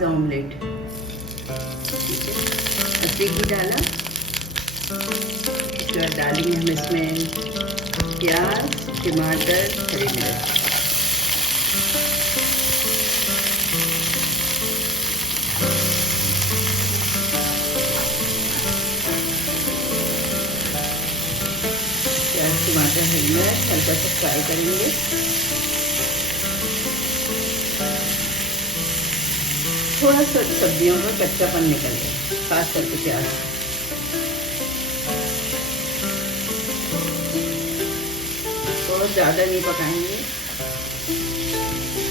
चीज़ omelette. ठीक है, पत्ते घी डाला। उसके बाद डालेंगे हम इसमें प्याज, टमाटर, हरी मिर्च। प्याज, टमाटर, हरी मिर्च हल्का सा फ्राई करेंगे। थोड़ा सा सब्जियों का कच्चापन निकल गया, खास करके प्याज। बहुत ज़्यादा नहीं पकाएंगे,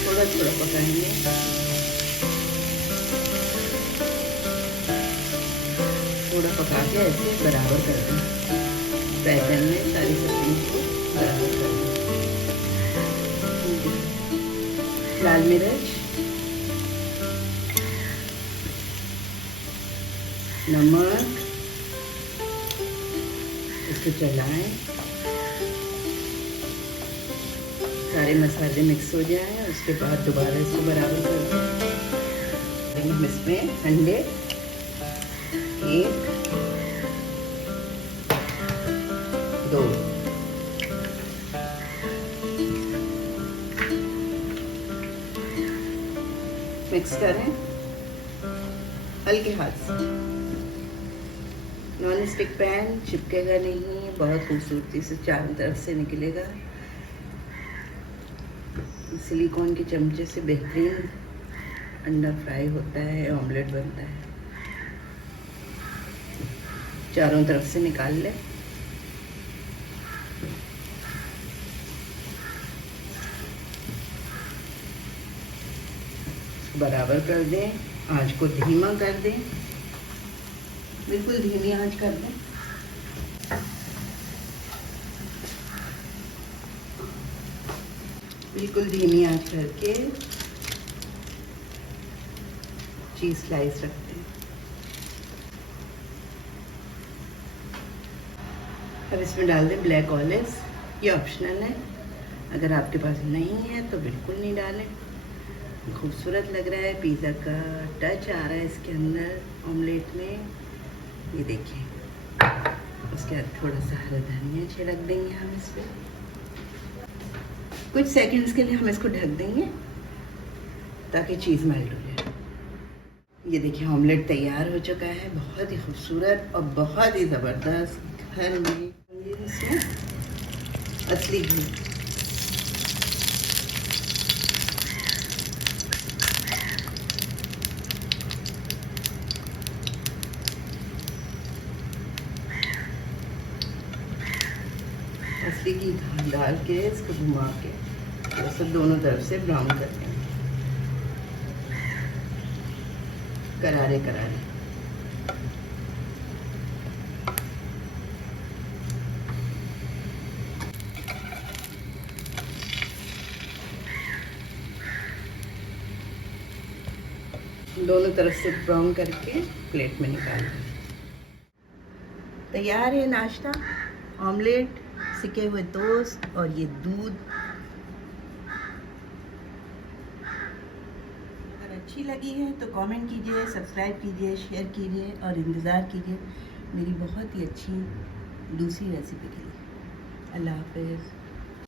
थोड़ा थोड़ा पकाएंगे। थोड़ा पका के ऐसे बराबर कर दें, फ्राई पैन में सारी सब्जियों को बराबर कर दें। लाल मिर्च, नमक, इसको चलाएं, सारे मसाले मिक्स हो जाएं। उसके बाद दोबारा इसको बराबर कर दें। हम इसमें अंडे 1, 2, मिक्स करें हल्के हाथ से। नॉन स्टिक पैन चिपकेगा नहीं, बहुत खूबसूरती से चारों तरफ से निकलेगा। सिलिकॉन के चमचे से बेहतरीन अंडा फ्राई होता है, ऑमलेट बनता है। चारों तरफ से निकाल लें। बराबर कर दें, आंच को धीमा कर दें, बिल्कुल धीमी आंच कर दें। बिल्कुल धीमी आंच करके चीज़ स्लाइस रखते हैं। अब इसमें डाल दें ब्लैक ऑलिव्स। ये ऑप्शनल है, अगर आपके पास नहीं है तो बिल्कुल नहीं डालें। खूबसूरत लग रहा है, पिज़्ज़ा का टच आ रहा है इसके अंदर ऑमलेट में। ये देखिए, उसके बाद थोड़ा सा हरा धनिया छिड़क देंगे हम इस पर। कुछ सेकंड्स के लिए हम इसको ढक देंगे ताकि चीज़ मेल्ट हो जाए। ये देखिए, ऑमलेट तैयार हो चुका है, बहुत ही खूबसूरत और बहुत ही ज़बरदस्त। घर में इसमें असली घी, असली घी डाल के इसको घुमा के सब दोनों तरफ से ब्राउन कर दें, करारे करारे। दोनों तरफ से ब्राउन करके प्लेट में निकाल दें। तैयार है नाश्ता, ऑमलेट, सिके हुए टोस्ट और ये दूध। अगर अच्छी लगी है तो कमेंट कीजिए, सब्सक्राइब कीजिए, शेयर कीजिए और इंतज़ार कीजिए मेरी बहुत ही अच्छी दूसरी रेसिपी के लिए। अल्लाह हाफ़िज़।